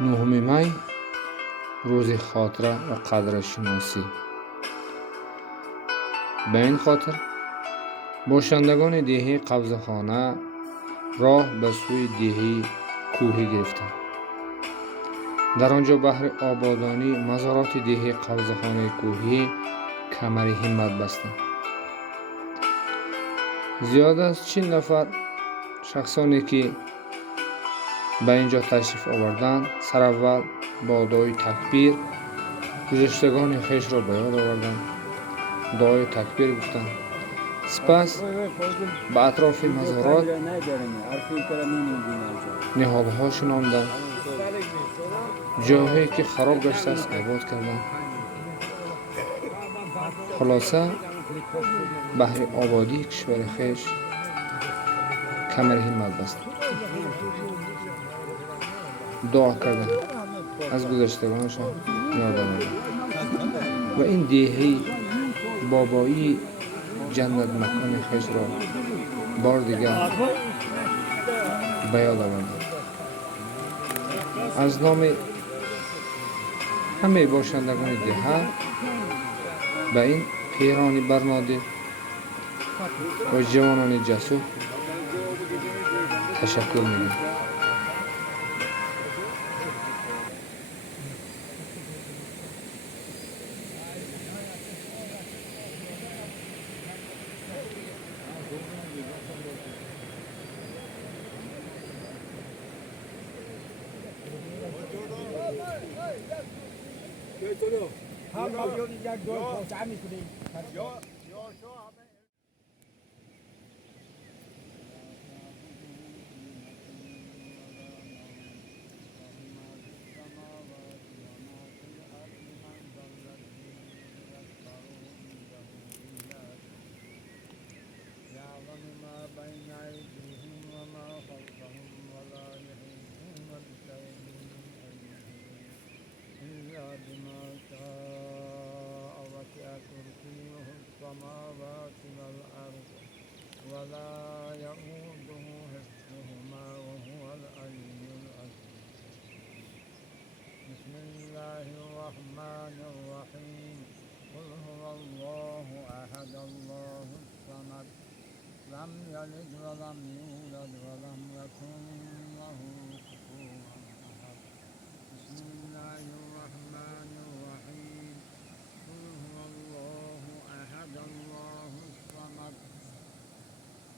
9 май рӯзи хотира ва қадрашиносӣ. ба ин хотир бошандагони деҳаи қавзахона роҳ ба сӯи деҳаи кӯҳӣ гирифтанд. дар он ҷо баҳри ободонӣ мазороти деҳаи қавзахонаи кӯҳӣ камари ҳиммат бастанд. зиёд аз 40 нафар шахсоне ки ба ин ҷо ташриф оварданд, сараввал бо дуои такбир гузаштагони хешро ба ёд оварданд, дуои такбир гуфтанд. сипас ба атрофи мазорот ниҳолҳо шинонданд, ҷойҳое ки хароб гаштааст обод карданд. хулоса баҳри ободии кишвари хеш камари ҳиммат бастанд. дуо карданд, аз гузаштагонашон ёд оварданд ва ин деҳаи бобоии ҷаннатмакони хешро бор дигар ба ёд оварданд. аз номи ҳамаи бошандагони деҳа ба ин пирони барнодир ва ҷавонони ҷасур ташаккур мегӯям. ولا يؤوده حفظهما وهو العلي العظيم. بسم الله الرحمن الرحيم. قل هو الله أحد الله الصمد لم يلد ولم يولد ولم يكن له كفوا أحد. بسم الله الرحمن الرحيم. قل هو الله أحد الله الصمد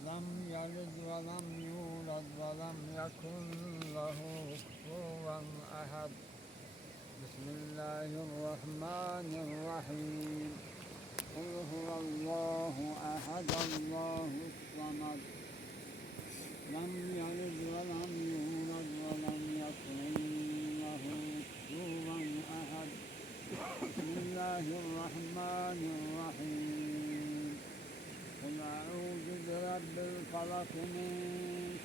لم يلد ولم يولد ولم يكن له كفوا أحد. بسم الله الرحمن الرحيم. قل هو الله أحد الله الصمد لم يلد ولم يولد ولم يكن له كفوا أحد. بسم الله الرحمن الرحيم. قل أعوذ برب الفلق من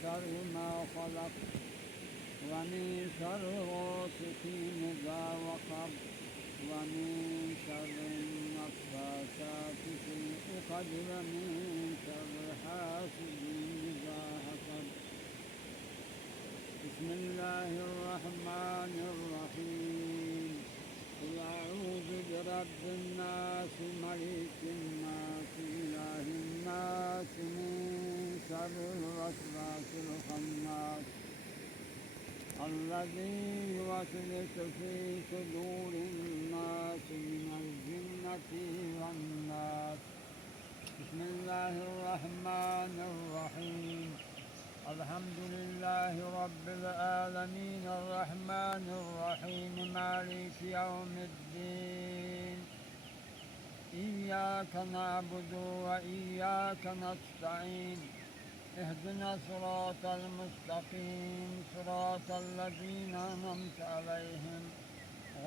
شر ما خلق ومن شر غاسق إذا وقب ومن شر النفاثات في العقد ومن شر حاسد إذا حسد. بسم الله الرحمن الرحيم. قل أعوذ برب الناس ملك الناس إله الناس من شر الوسواس الخناس الذي يوسوس في صدور الناس من الجنة والناس. بسم الله الرحمن الرحيم. الحمد لله رب العالمين الرحمن الرحيم مالك يوم الدين. إياك نعبد وإياك نستعين. اهدنا الصراط المستقيم صراط الذين أنعمت عليهم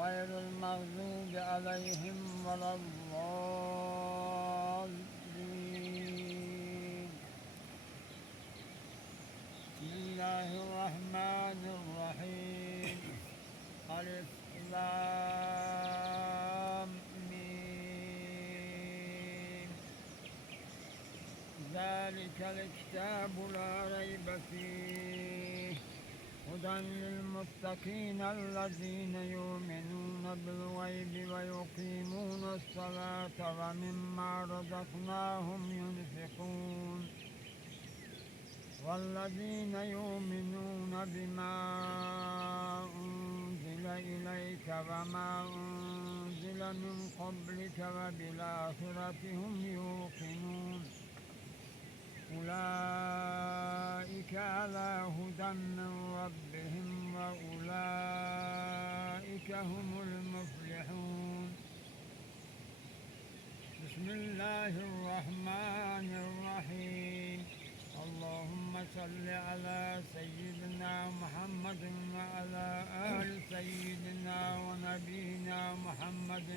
غير المغضوب عليهم ولا الضالين. بسم الله الرحمن الرحيم. ألف لام ميم. ذلك الكتاب لا ريب فيه هدى للمتقين الذين يؤمنون بالغيب ويقيمون الصلاة ومما رزقناهم ينفقون والذين يؤمنون بما أنزل إليك وما أنزل من قبلك وبالآخرة هم يوقنون أولئك على هدى من ربهم وأولئك هم المفلحون بسم الله الرحمن الرحيم اللهم صل على سيدنا محمد وعلى آل سيدنا ونبينا محمد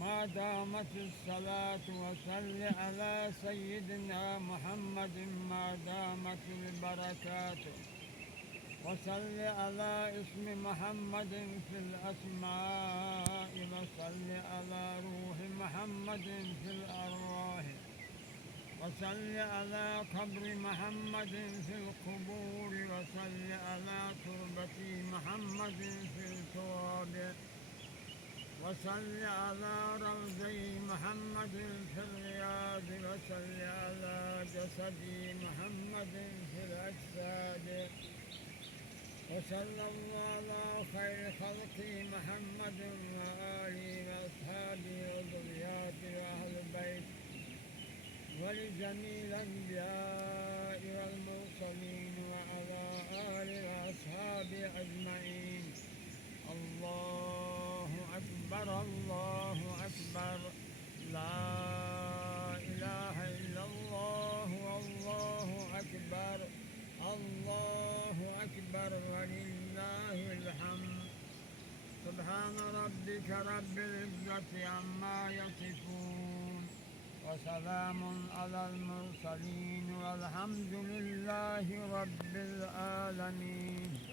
ما دامت الصلاة وصل على سيدنا محمد ما دامت البركات وصل على اسم محمد في الأسماء وصل على روح محمد في الأرواح وصل على قبر محمد في القبور وصل على تربة محمد في التراب وصل على روضي محمد في الرياض وصل على جسد محمد في الأجساد وصلى الله على خير خلق محمد وآله وأصحابه وذرياته وأهل البيت ولجميع الأنبياء والمرسلين وعلى آله وأصحابه أجمعين الله أكبر الله أكبر لا إله إلا الله والله أكبر الله أكبر ولله الحمد سبحان ربك رب العزة عما يصفون وسلام على المرسلين والحمد لله رب العالمين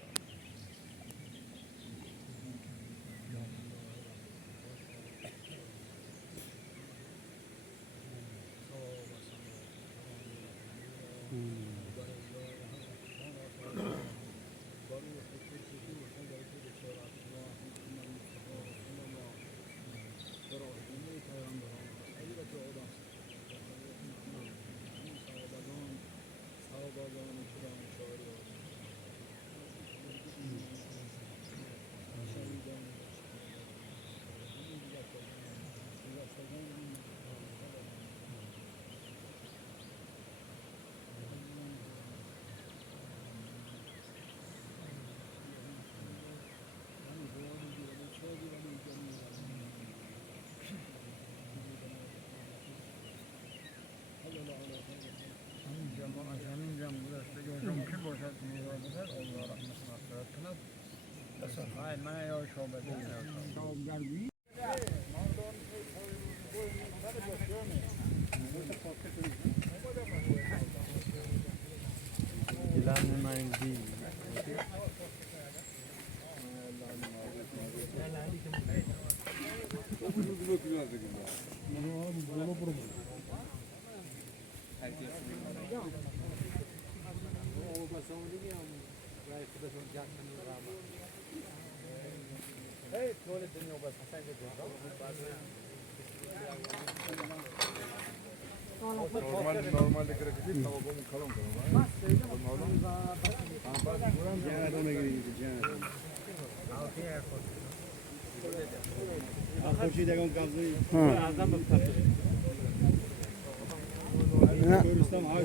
Normalde kırık tavukun kalın kalın.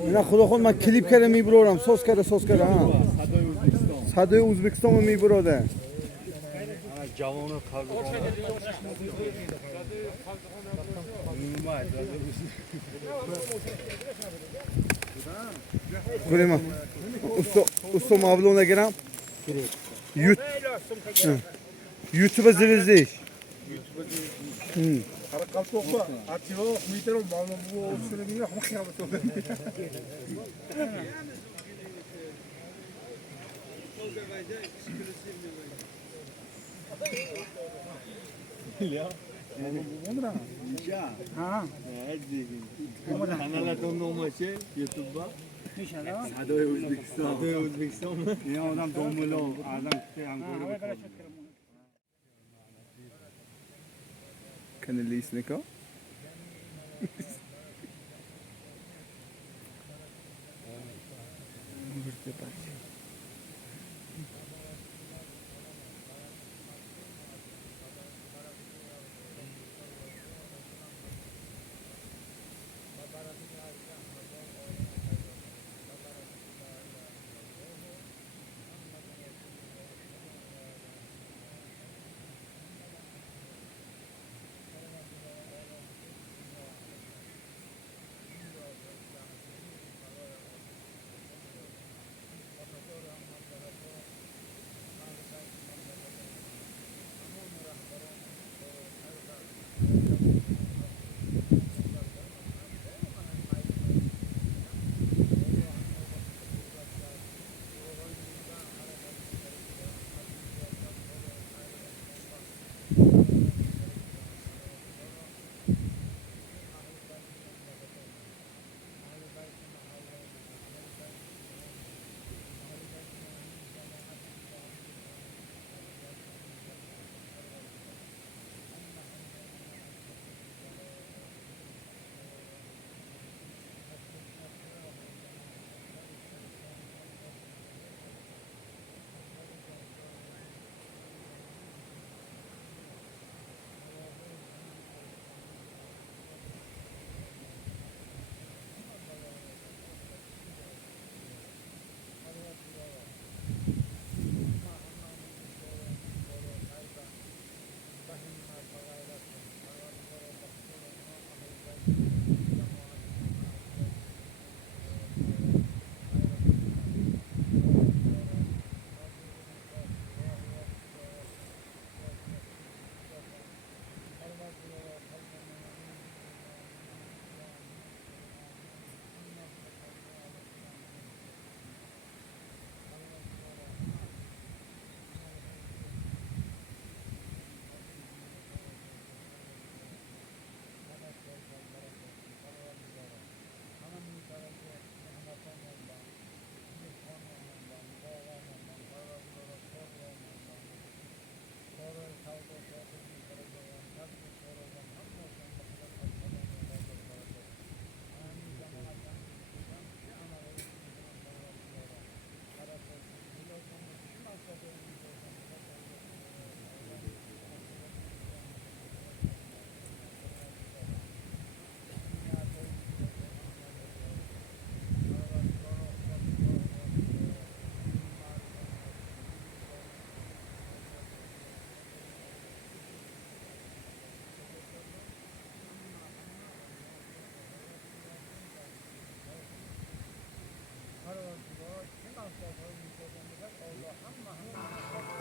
اینا خدا خود من کلیپ کرده میبرورم سوس کرده ها صدای ازبکستان رو میبروده Cavanı kaldı. کنیم استو مابلو نگرم یوتیوب زیرزیش Harakal topla. Atıyor. Miterim bağlı bu süreliğine hak yaptı. Ya. Bu ne? Ya. Ha. Ne diyeyim? Kanala tonlu maçı YouTube'da. صدای ازبکستان این آدم دامولا آدم که انگور Kan du lyse nikke?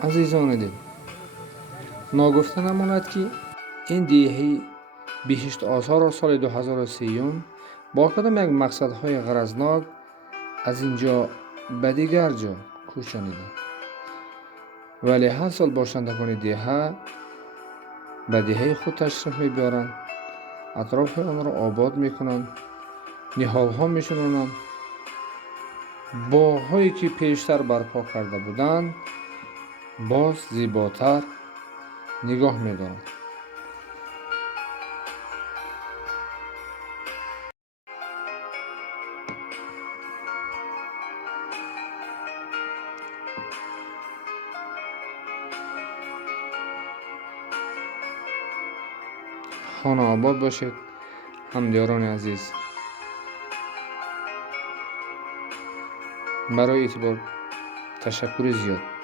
عزیزان دل، ناگفته نماند که این دهه 28 آذر سال 2003 با کدام یک مقصدهای غرضناک از اینجا به دیگر جا کوچ نمودند، ولی هر سال باشندگان دهه به دهه خود تشریف می‌برند، اطراف آن را آباد می‌کنند، نهال‌ها می‌شناسند، باغ‌هایی که پیشتر برپا کرده بودند باز زیباتر نگاه می‌دارند. خانه آباد باشید همدیاران عزیز. برای اعتبار تشکر زیاد.